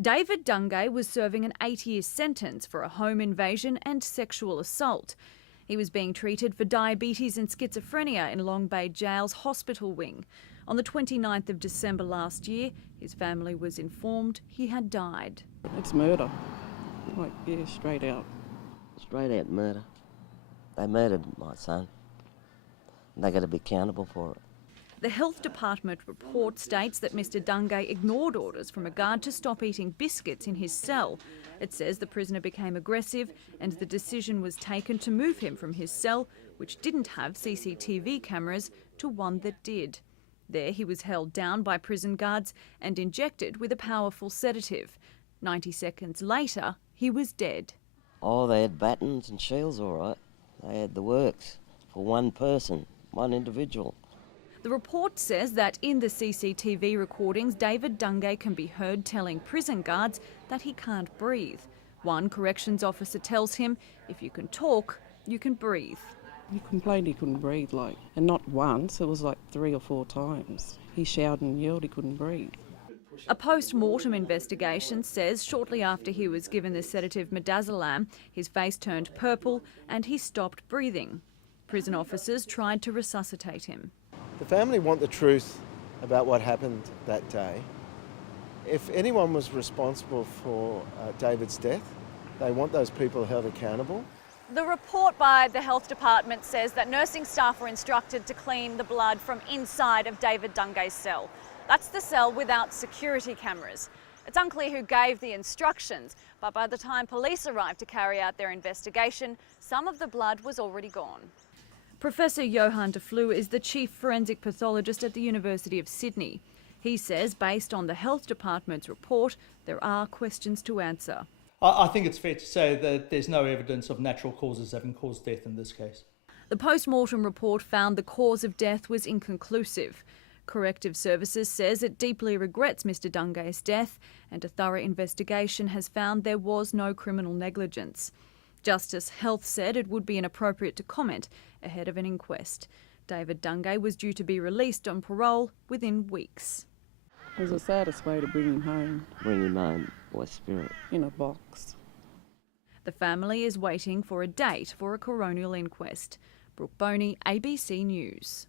David Dungay was serving an 8-year sentence for a home invasion and sexual assault. He was being treated for diabetes and schizophrenia in Long Bay Jail's hospital wing. On the 29th of December last year, his family was informed he had died. It's murder. Straight out. Straight out murder. They murdered my son. They got to be accountable for it. The Health Department report states that Mr Dungay ignored orders from a guard to stop eating biscuits in his cell. It says the prisoner became aggressive and the decision was taken to move him from his cell, which didn't have CCTV cameras, to one that did. There he was held down by prison guards and injected with a powerful sedative. 90 seconds later, he was dead. Oh, they had batons and shields, all right. They had the works for one person, one individual. The report says that in the CCTV recordings, David Dungay can be heard telling prison guards that he can't breathe. One corrections officer tells him, if you can talk, you can breathe. He complained he couldn't breathe, and not once, it was 3 or 4 times. He shouted and yelled he couldn't breathe. A post-mortem investigation says shortly after he was given the sedative midazolam, his face turned purple and he stopped breathing. Prison officers tried to resuscitate him. The family want the truth about what happened that day. If anyone was responsible for David's death, they want those people held accountable. The report by the Health Department says that nursing staff were instructed to clean the blood from inside of David Dungay's cell. That's the cell without security cameras. It's unclear who gave the instructions, but by the time police arrived to carry out their investigation, some of the blood was already gone. Professor Johan de Fleur is the chief forensic pathologist at the University of Sydney. He says, based on the Health Department's report, there are questions to answer. I think it's fair to say that there's no evidence of natural causes having caused death in this case. The post-mortem report found the cause of death was inconclusive. Corrective Services says it deeply regrets Mr Dungay's death and a thorough investigation has found there was no criminal negligence. Justice Health said it would be inappropriate to comment ahead of an inquest. David Dungay was due to be released on parole within weeks. It was the saddest way to bring him home. Bring him home by spirit. In a box. The family is waiting for a date for a coronial inquest. Brooke Boney, ABC News.